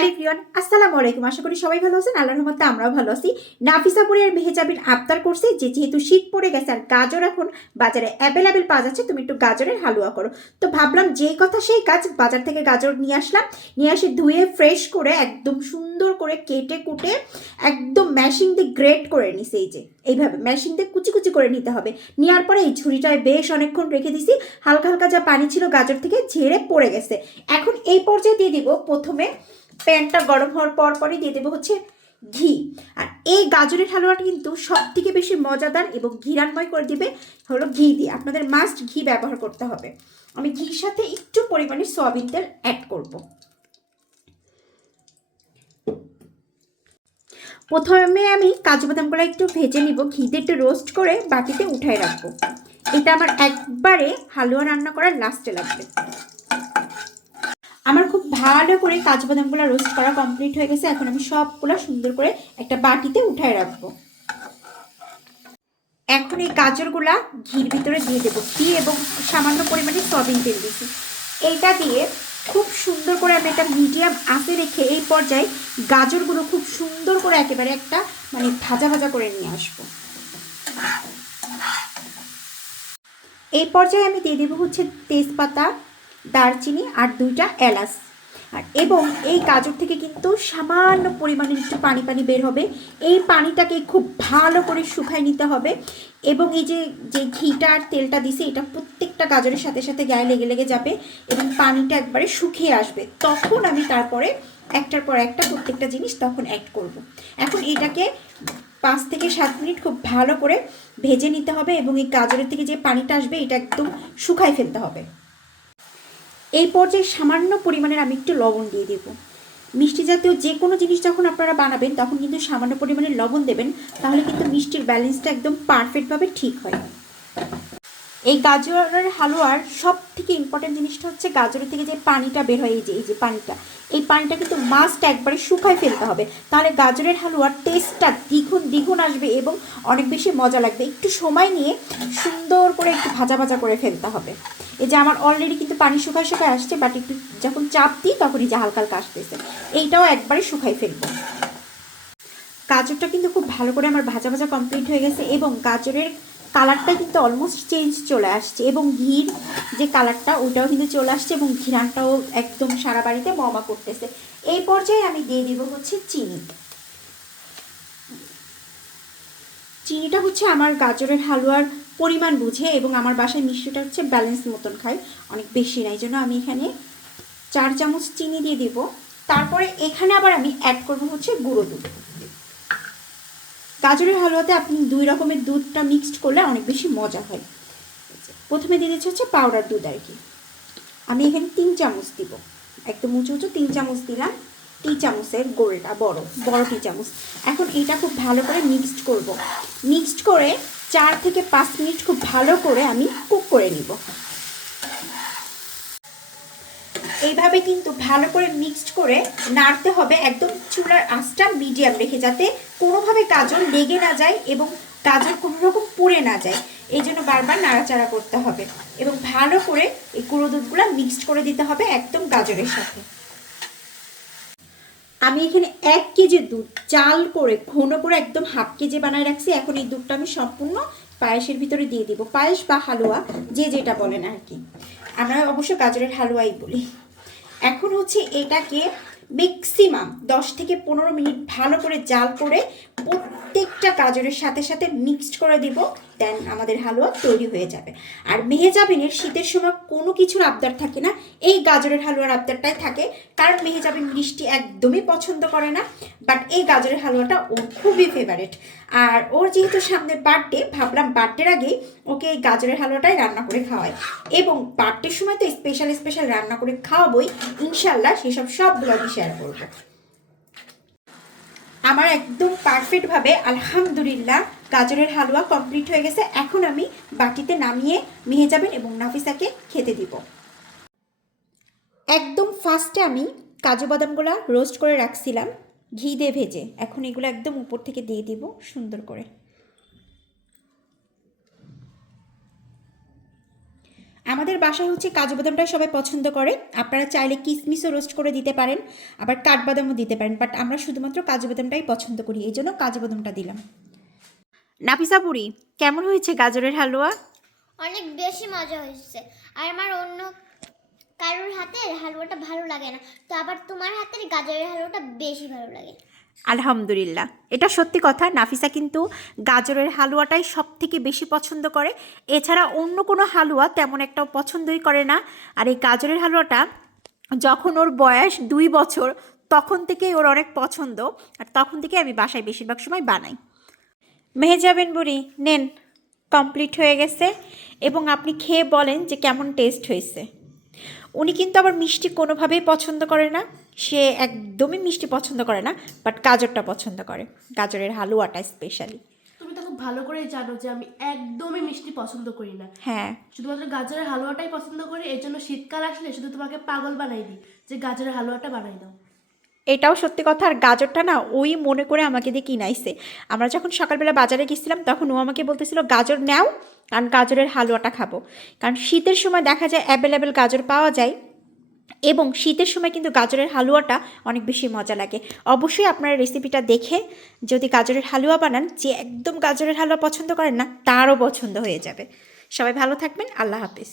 Hello আসসালামু আলাইকুম। আশা করি সবাই ভালো আছেন, আল্লাহর রহমতে আমরাও ভালো আছি। নাফিসাপুরি আর মেহেজাবিন আবদার করছে, যে যেহেতু শীত পড়ে গেছে আর গাজর এখন বাজারে অ্যাভেলেবেল পাওয়া যাচ্ছে, তুমি একটু গাজরের হালুয়া করো। তো ভাবলাম যেই কথা সেই কাজ, বাজার থেকে গাজর নিয়ে আসলাম। নিয়ে এসে ধুয়ে ফ্রেশ করে একদম সুন্দর করে কেটে কুটে একদম ম্যাশিং দিয়ে গ্রেট করে নিছে এই যে। এইভাবে ম্যাশিং দিয়ে কুচি কুচি করে নিতে হবে। নেওয়ার পরে এই ঝুড়িটায় বেশ অনেকক্ষণ রেখে দিছি। হালকা হালকা যা পানি ছিল গাজর থেকে ঝেড়ে পড়ে গেছে। এখন এই পর্যায়ে দিয়ে দিব প্রথমে প্যানটা গরম হওয়ার পর পরই দিয়ে দেবো হচ্ছে ঘি। আর এই গাজরের হালুয়াটা কিন্তু সব থেকে বেশি মজাদার এবং ঘিরান্ময় করে দিবে হলো ঘি দিয়ে। আপনাদের মাস্ট ঘি ব্যবহার করতে হবে। আমি ঘির সাথে একটু পরিমাণে সয়াবিন তেল অ্যাড করব। প্রথমে আমি কাজু বাদামগুলো একটু ভেজে নিব। ঘিতে একটু রোস্ট করে বাটিতে উঠায় রাখব। এটা আমার একবারে হালুয়া রান্না করার লাস্টে লাগবে। আমার খুব ভালো করে কাজু বাদামগুলো রোস্ট করা কমপ্লিট হয়ে গেছে। এখন আমি সবগুলো সুন্দর করে একটা বাটিতে উঠায় রাখব। এখন এই গাজরগুলা ঘির ভিতরে দিয়ে দেবো। ঘি এবং সামান্য পরিমাণে সয়াবিন তেল দিয়েছি এইটা দিয়ে খুব সুন্দর করে আমি একটা মিডিয়াম আঁচে রেখে এই পর্যায়ে গাজরগুলো খুব সুন্দর করে একেবারে একটা মানে ভাজা ভাজা করে নিয়ে আসব। এই পর্যায়ে আমি দিয়ে দেবো হচ্ছে তেজপাতা দারচিনি আর দুইটা এলাচ। আর এবং এই গাজর থেকে কিন্তু সামান্য পরিমাণে একটু পানি পানি বের হবে। এই পানিটাকে খুব ভালো করে শুকায় নিতে হবে। এবং এই যে যে ঘিটা আর তেলটা দিছে, এটা প্রত্যেকটা গাজরের সাথে সাথে গায়ে লেগে লেগে যাবে এবং পানিটা একবারে শুকিয়ে আসবে। তখন আমি তারপরে একটার পর একটা প্রত্যেকটা জিনিস তখন অ্যাড করব। এখন এটাকে পাঁচ থেকে সাত মিনিট খুব ভালো করে ভেজে নিতে হবে এবং এই গাজরের থেকে যে পানিটা আসবে, এটা একদম শুকায় ফেলতে হবে। এই পর্যায়ে সামান্য পরিমাণের আমি একটু লবণ দিয়ে দেব। মিষ্টি জাতীয় যে কোনো জিনিস যখন আপনারা বানাবেন, তখন কিন্তু সামান্য পরিমাণে লবণ দেবেন, তাহলে কিন্তু মিষ্টির ব্যালেন্সটা একদম পারফেক্টভাবে ঠিক হয়। এই গাজরের হালুয়ার সব থেকে ইম্পর্টেন্ট জিনিসটা হচ্ছে গাজরের থেকে যে পানিটা বের হয়, এই যে এই যে পানিটা, এই পানিটা কিন্তু মাস্ট একবারে শুকায় ফেলতে হবে। তাহলে গাজরের হালুয়ার টেস্টটা দ্বিগুণ দ্বিগুণ আসবে এবং অনেক বেশি মজা লাগবে। একটু সময় নিয়ে সুন্দর করে একটু ভাজা ভাজা করে ফেলতে হবে। এই যে আমার অলরেডি কিন্তু পানি শুকায় শুকায় আসছে বাট একটু যখন চাপ দিই, তখনই যে হালকা হালকা আসতেছে। এইটাও একবারে শুকাই ফেলব। গাজরটা কিন্তু খুব ভালো করে আমার ভাজা ভাজা কমপ্লিট হয়ে গেছে এবং গাজরের কালারটা কিন্তু অলমোস্ট চেঞ্জ চলে আসছে এবং ঘির যে কালারটা, ওইটাও কিন্তু চলে আসছে এবং ঘিরানটাও একদম সারা বাড়িতে মমা করতেছে। এই পর্যায়ে আমি দিয়ে দিব হচ্ছে চিনি। চিনিটা হচ্ছে আমার গাজরের হালুয়ার পরিমাণ বুঝে এবং আমার বাসায় মিষ্টিটা হচ্ছে ব্যালেন্স মতন খাই। অনেক বেশি না এই জন্য আমি এখানে চার চামচ চিনি দিয়ে দিব। তারপরে এখানে আবার আমি অ্যাড করব হচ্ছে গুঁড়ো দুধ। গাজরের হালুয়াতে আপনি দুই রকমের দুধটা মিক্সড করলে অনেক বেশি মজা হয়। প্রথমে দিয়ে দিচ্ছে হচ্ছে পাউডার দুধ আর কি। আমি এখানে তিন চামচ দিব। একদম উঁচু উঁচু তিন চামচ দিলাম। টি চামচের গোলটা বড় বড় টি চামচ। এখন এটা খুব ভালো করে মিক্সড করব। মিক্সড করে চার থেকে পাঁচ মিনিট খুব ভালো করে আমি কুক করে নিব। এইভাবে কিন্তু ভালো করে মিক্সড করে নাড়তে হবে একদম চুলার আঁচটা মিডিয়াম রেখে যাতে কোনোভাবে গাজর লেগে না যায় এবং গাজর কোনো রকম পুড়ে না যায়, এই জন্য বারবার নাড়াচাড়া করতে হবে এবং ভালো করে এই গুঁড়ো দুধগুলো মিক্সড করে দিতে হবে একদম গাজরের সাথে। আমি এখানে এক কেজি দুধ চাল করে, ঘন করে একদম হাফ কেজি বানায় রাখছি। এখন এই দুধটা আমি সম্পূর্ণ পায়েসের ভিতরে দিয়ে দিব। পায়েস বা হালুয়া, যে যেটা বলেন আর কি। আমরা অবশ্য গাজরের হালুয়াই বলি। এখন হচ্ছে এটাকে ম্যাক্সিমাম দশ থেকে পনেরো মিনিট ভালো করে জাল করে প্রত্যেকটা গাজরের সাথে সাথে মিক্সড করে দিব দেন আমাদের হালুয়া তৈরি হয়ে যাবে। আর মেহেজাবিনের শীতের সময় কোনো কিছুর আবদার থাকে না, এই গাজরের হালুয়ার আবদারটাই থাকে, কারণ মেহেজাবিন মিষ্টি একদমই পছন্দ করে না বাট এই গাজরের হালুয়াটা ওর খুবই ফেভারেট আর ওর যেহেতু সামনে বার্থডে ভাবলাম বার্থডের আগে ওকে এই গাজরের হালুয়াটাই রান্না করে খাওয়াই। এবং বার্থডের সময় তো স্পেশাল স্পেশাল রান্না করে খাওয়াবই ইনশাল্লাহ সেসব সবগুলো আমি শেয়ার করব। আমার একদম পারফেক্টভাবে আলহামদুলিল্লাহ, গাজরের হালুয়া কমপ্লিট হয়ে গেছে। এখন আমি বাটিতে নামিয়ে মেহেজাবিন এবং নাফিসাকে খেতে দিব। একদম ফার্স্টে আমি কাজু বাদামগুলো রোস্ট করে রাখছিলাম, ঘি দিয়ে ভেজে। এখন এগুলো একদম উপর থেকে দিয়ে দিব, সুন্দর করে। আমাদের বাসায় হচ্ছে কাজু বাদামটা সবাই পছন্দ করে। আপনারা চাইলে কিশমিশও রোস্ট করে দিতে পারেন আবার কাঠবাদামও দিতে পারেন বাট আমরা শুধুমাত্র কাজু বাদামটাই পছন্দ করি এই জন্য কাজু বাদামটা দিলাম। নাফিসাপুরি কেমন হয়েছে গাজরের হালুয়া? অনেক বেশি মজা হয়েছে। আর আমার অন্য কারোর হাতের হালুয়াটা ভালো লাগে না তো আবার তোমার হাতের গাজরের হালুয়াটা বেশি ভালো লাগে। আলহামদুলিল্লাহ। এটা সত্যি কথা, নাফিসা কিন্তু গাজরের হালুয়াটাই সব থেকে বেশি পছন্দ করে। এছাড়া অন্য কোনো হালুয়া তেমন একটা পছন্দই করে না। আর এই গাজরের হালুয়াটা যখন ওর বয়স দুই বছর, তখন থেকেই ওর অনেক পছন্দ। আর তখন থেকে আমি বাসায় বেশিরভাগ সময় বানাই। মেহেজাবেন বুড়ি, নেন কমপ্লিট হয়ে গেছে। এবং আপনি খেয়ে বলেন যে কেমন টেস্ট হয়েছে। উনি কিন্তু আবার মিষ্টি কোনোভাবেই পছন্দ করে না। সে একদমই মিষ্টি পছন্দ করে না বাট গাজরটা পছন্দ করে। গাজরের হালুয়াটা স্পেশালি তুমি তো খুব ভালো করে জানো যে আমি একদমই মিষ্টি পছন্দ করি না। হ্যাঁ। শুধুমাত্র গাজরের হালুয়াটাই পছন্দ করি এর জন্য শীতকাল আসলে শুধু তোমাকে পাগল বানাই দিই যে গাজরের হালুয়াটা বানাই দাও। এটাও সত্যি কথা, আর গাজরটা না ওই মনে করে আমাকে দিয়ে কিনাইছে। আমরা যখন সকালবেলা বাজারে গেছিলাম, তখন ও আমাকে বলতেছিল, গাজর নাও, কারণ গাজরের হালুয়াটা খাব। কারণ শীতের সময় দেখা যায় অ্যাভেলেবেল গাজর পাওয়া যায়, এবং শীতের সময় কিন্তু গাজরের হালুয়াটা অনেক বেশি মজা লাগে। অবশ্যই আপনারা রেসিপিটা দেখে যদি গাজরের হালুয়া বানান, যে একদম গাজরের হালুয়া পছন্দ করেন না, তারও পছন্দ হয়ে যাবে। সবাই ভালো থাকবেন, আল্লাহ হাফিজ।